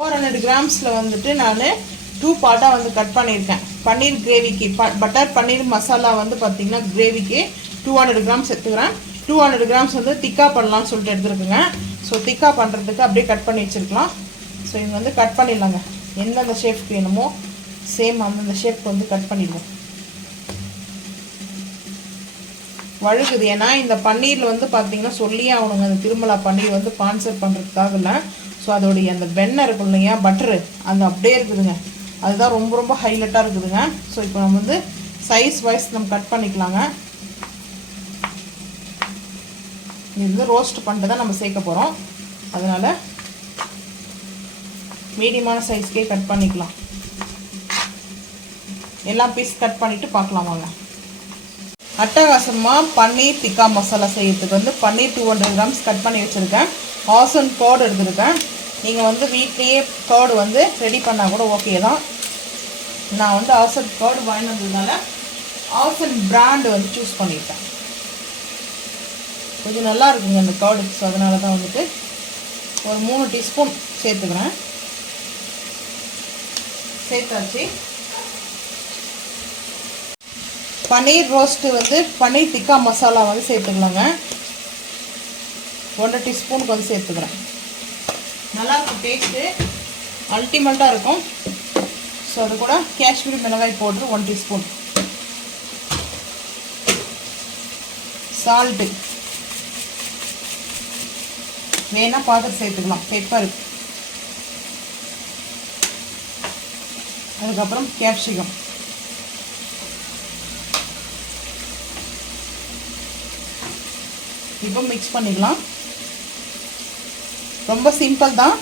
400 கிராம்ஸில் வந்துட்டு நான் 2 பார்ட்டாக வந்து கட் பண்ணியிருக்கேன். பன்னீர் கிரேவிக்கு பட்டர் பன்னீர் மசாலா வந்து பார்த்திங்கன்னா கிரேவிக்கு 200 கிராம்ஸ் எடுத்துக்கிறேன். 200 கிராம்ஸ் வந்து திக்காக பண்ணலான்னு சொல்லிட்டு எடுத்துருக்குங்க. ஸோ திக்காக பண்ணுறதுக்கு அப்படியே கட் பண்ணி வச்சுருக்கலாம். ஸோ இங்கே வந்து கட் பண்ணிடலாங்க. எந்தெந்த ஷேப்க்கு வேணுமோ சேம் அந்தந்த ஷேப்க்கு வந்து கட் பண்ணிடுவோம். வழுகுது ஏன்னா இந்த பன்னீரில் வந்து பார்த்திங்கன்னா சொல்லியே ஆகணுங்க. அந்த திருமலா பன்னீர் வந்து ஸ்பான்சர் பண்ணுறதுக்காக இல்லை. ஸோ அதோடைய அந்த வெண்ணெய் இருக்கும் இல்லையா, பட்டரு, அது அப்படியே இருக்குதுங்க. அதுதான் ரொம்ப ரொம்ப ஹைலைட்டாக இருக்குதுங்க. ஸோ இப்போ நம்ம வந்து சைஸ் வைஸ் நம்ம கட் பண்ணிக்கலாங்க. இது வந்து ரோஸ்ட் பண்ணிட்டு தான் நம்ம சேர்க்க போகிறோம். அதனால் மீடியமான சைஸ்க்கே கட் பண்ணிக்கலாம். எல்லா பீஸ் கட் பண்ணிவிட்டு பார்க்கலாம் வாங்க. அட்டகாசமாக பன்னீர் திக்கா மசாலா செய்யறதுக்கு வந்து பன்னீர் 200 கிராம்ஸ் கட் பண்ணி வச்சுருக்கேன். ஆசன் கர்டு எடுத்துருக்கேன். நீங்கள் வந்து வீட்லேயே கர்டு வந்து ரெடி பண்ணால் கூட ஓகே தான். நான் வந்து ஆசன் கர்டு வாங்கி வந்ததுனால ஆசன் பிராண்டு வந்து சூஸ் பண்ணியிருக்கேன். கொஞ்சம் நல்லா இருக்குங்க இந்த கர்டு. ஸோ அதனால தான் வந்துட்டு ஒரு 3 டீஸ்பூன் சேர்த்துக்கிறேன். சேர்த்தாச்சு. பன்னீர் ரோஸ்ட்டு வந்து பன்னீர் திக்கா மசாலா வந்து சேர்த்துக்கலாங்க. 1 டீஸ்பூனுக்கு வந்து சேர்த்துக்கிறேன். நல்லாயிருக்கும், டேஸ்ட்டு அல்டிமேட்டாக இருக்கும். ஸோ அது கூட காஷ்மீரி மிளகாய் பவுட்ரு 1 டீஸ்பூன், சால்ட்டு வேணால் பார்த்து சேர்த்துக்கலாம், பெப்பர், அதுக்கப்புறம் கேப்சிகம். இப்போ மிக்ஸ் பண்ணிக்கலாம். ரொம்ப சிம்பிள் தான்.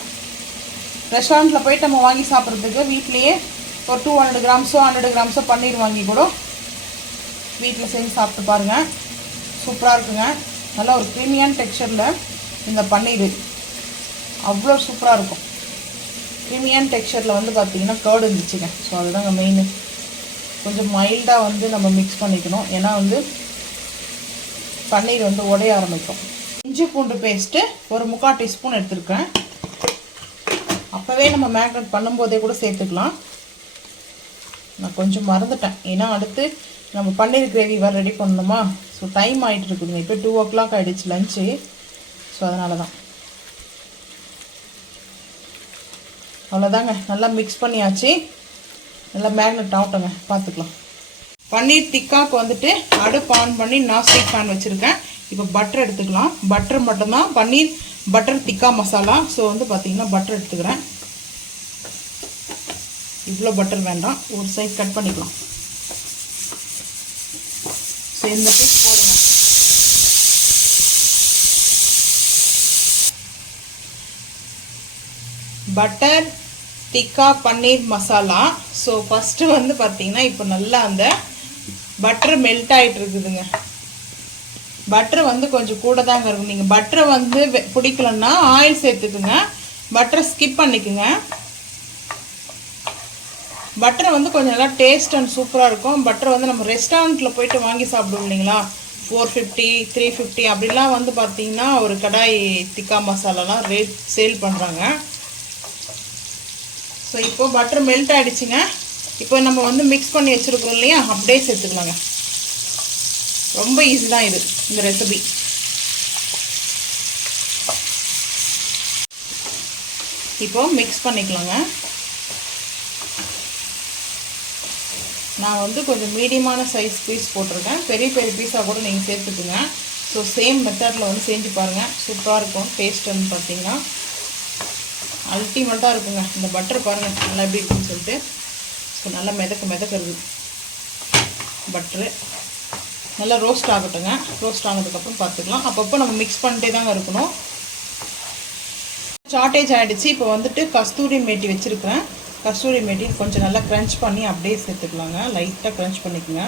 ரெஸ்டாரண்ட்டில் போய்ட்டு நம்ம வாங்கி சாப்பிட்றதுக்கு வீட்லேயே ஒரு 200 கிராம்ஸோ 100 கிராம்ஸோ பன்னீர் வாங்கி கூட வீட்டில் செஞ்சு சாப்பிட்டு பாருங்கள். சூப்பராக இருக்குங்க. நல்லா ஒரு க்ரீமியான டெக்ஸ்சரில் இந்த பன்னீர் அவ்வளோ சூப்பராக இருக்கும். க்ரீமியான டெக்ஸ்சரில் வந்து பார்த்திங்கன்னா கர்டு இருந்துச்சுங்க. ஸோ அதுதாங்க மெயின். கொஞ்சம் மைல்டாக வந்து நம்ம மிக்ஸ் பண்ணிக்கணும். ஏன்னா வந்து பன்னீர் வந்து உடைய ஆரம்பிக்கும். இஞ்சி பூண்டு பேஸ்ட்டு ஒரு 3/4 டீஸ்பூன் எடுத்துருக்கேன். அப்போவே நம்ம மேக்னேட் பண்ணும்போதே கூட சேர்த்துக்கலாம். நான் கொஞ்சம் மறந்துட்டேன். ஏன்னா அடுத்து நம்ம பன்னீர் கிரேவி வேறு ரெடி பண்ணணுமா. ஸோ டைம் ஆகிட்டு இருக்குதுங்க. இப்போ 2 o'clock ஆகிடுச்சு லஞ்சு. ஸோ அதனால தான். அவ்வளோதாங்க. நல்லா மிக்ஸ் பண்ணியாச்சு. நல்லா மேக்னேட் ஆகட்டுங்க, பார்த்துக்கலாம். பன்னீர் திக்காக்கு வந்துட்டு அடுப்பு ஆன் பண்ணி நான்ஸ்டிக் பேன் வச்சுருக்கேன். இப்போ பட்டர் எடுத்துக்கலாம். பட்டர் மட்டும்தான் பன்னீர் பட்டர் திக்கா மசாலா. ஸோ வந்து பார்த்திங்கன்னா பட்டர் எடுத்துக்கிறேன். இவ்வளோ பட்டர் வேண்டாம், ஒரு சைட் கட் பண்ணிக்கலாம். ஸோ இந்த பீஸ் போடுங்க. பட்டர் திக்கா பன்னீர் மசாலா. ஸோ ஃபஸ்ட்டு வந்து பார்த்திங்கன்னா இப்போ நல்லா அந்த பட்டர் மெல்ட் ஆகிட்டு இருக்குதுங்க. பட்டர் வந்து கொஞ்சம் கூட தாங்க இருக்கும். நீங்கள் பட்டரை வந்து பிடிக்கலன்னா ஆயில் சேர்த்துக்குங்க. பட்டரை ஸ்கிப் பண்ணிக்குங்க. பட்டரை வந்து கொஞ்சம் நல்லா டேஸ்ட் அண்ட் சூப்பராக இருக்கும். பட்டரை வந்து நம்ம ரெஸ்டாரண்ட்டில் போயிட்டு வாங்கி சாப்பிடுவோம் இல்லைங்களா, 450 350 அப்படிலாம் வந்து பார்த்திங்கன்னா ஒரு கடாய் திக்கா மசாலாலாம் ரேட் சேல் பண்ணுறாங்க. ஸோ இப்போ பட்டர் மெல்ட் ஆகிடுச்சுங்க. இப்போ நம்ம வந்து மிக்ஸ் பண்ணி வச்சுருக்கோம் இல்லையா, அப்படியே சேர்த்துக்கலாங்க. ரொம்ப ஈஸி தான் இது, இந்த ரெசிபி. இப்போ மிக்ஸ் பண்ணிக்கலாங்க. நான் வந்து கொஞ்சம் மீடியமான சைஸ் பீஸ் போட்டிருக்கேன். பெரிய பெரிய பீஸாக கூட நீங்கள் சேர்த்துக்குங்க. ஸோ சேம் மெத்தடில் வந்து செஞ்சு பாருங்கள். சூப்பராக இருக்கும். டேஸ்ட்டுன்னு பார்த்தீங்கன்னா அல்டிமேட்டாக இருக்குங்க. இந்த பட்டர் பாருங்கள் நல்லா எப்படி இருக்குன்னு சொல்லிட்டு. ஸோ நல்லா மிதக்கிறது பட்ரு. நல்லா ரோஸ்ட் ஆகட்டுங்க. ரோஸ்ட் ஆனதுக்கப்புறம் பார்த்துக்கலாம். அப்பப்போ நம்ம மிக்ஸ் பண்ணிட்டே தாங்க இருக்கணும். சார்ட்டேஜ் ஆகிடுச்சு. இப்போ வந்துட்டு கஸ்தூரி மேட்டி வச்சுருக்கிறேன். கஸ்தூரி மேட்டி கொஞ்சம் நல்லா க்ரன்ச் பண்ணி அப்படியே சேர்த்துக்கலாங்க. லைட்டாக க்ரன்ச் பண்ணிக்கோங்க.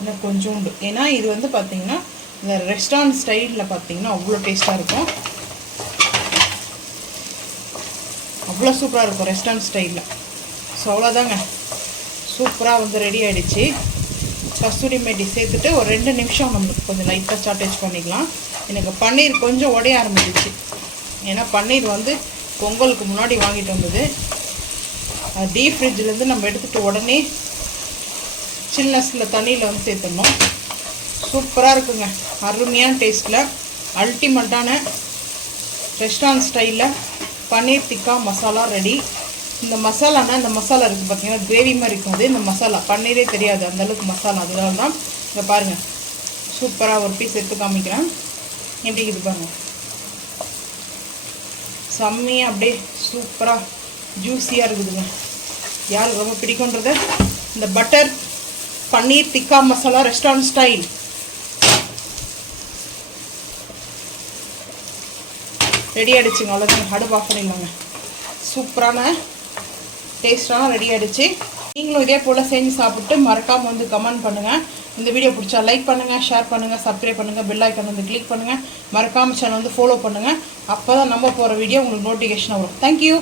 இன்னும் கொஞ்சோண்டு, ஏன்னா இது வந்து பார்த்திங்கன்னா இந்த ரெஸ்டாரண்ட் ஸ்டைலில் பார்த்திங்கன்னா அவ்வளோ டேஸ்ட்டாக இருக்கும். அவ்வளோ சூப்பராக இருக்கும் ரெஸ்டாரண்ட் ஸ்டைலில். ஸோ அவ்வளோதாங்க. சூப்பராக வந்து ரெடி ஆகிடுச்சு. கஸ்தூரி மேட்டி சேர்த்துட்டு ஒரு 2 நிமிஷம் நம்மளுக்கு கொஞ்சம் லைட்டாக சார்ட்டேஜ் பண்ணிக்கலாம். எனக்கு பன்னீர் கொஞ்சம் உடைய ஆரம்பிச்சிச்சு. ஏன்னா பன்னீர் வந்து பொங்கலுக்கு முன்னாடி வாங்கிட்டு வந்தது. டீப் ஃப்ரிட்ஜிலேருந்து நம்ம எடுத்துகிட்டு உடனே சில்னஸில் தண்ணியில் வந்து சேர்த்துடணும். சூப்பராக இருக்குங்க. அருமையான டேஸ்ட்டில் அல்டிமேட்டான ரெஸ்டாரண்ட் ஸ்டைலில் பன்னீர் டிக்கா மசாலா ரெடி. இந்த மசாலானா இந்த மசாலா இருக்குது பார்த்தீங்கன்னா கிரேவி மாதிரி இருக்கும். அது இந்த மசாலா பன்னீரே தெரியாது அந்தளவுக்கு மசாலா. அதனால தான் இங்கே பாருங்கள் சூப்பராக ஒரு பீஸ் எடுத்து காமிக்கிறேன். எப்படி இருக்குது பாருங்கள், செம்மையாக அப்படியே சூப்பராக ஜூஸியாக இருக்குதுங்க. யாருக்கு ரொம்ப பிடிக்கும்ன்றது இந்த butter paneer tikka masala restaurant style ready ஆகிடுச்சுங்க. அவ்வளோதான், அடுப்பு ஆஃப் பண்ணிடலாங்க. சூப்பரான டேஸ்டான ரெடி ஆகிடுச்சு. நீங்களும் இதே போல் செஞ்சு சாப்பிட்டு மறக்காமல் வந்து கமெண்ட் பண்ணுங்கள். இந்த வீடியோ பிடிச்சா லைக் பண்ணுங்கள், ஷேர் பண்ணுங்கள், சப்ஸ்கிரைப் பண்ணுங்கள், பெல் ஐக்கான் வந்து கிளிக் பண்ணுங்கள். மறக்காமல் சேனல் வந்து ஃபாலோ பண்ணுங்கள். அப்போ தான் நம்ம போகிற வீடியோ உங்களுக்கு நோட்டிஃபிகேஷன் வரும். தேங்க்யூ.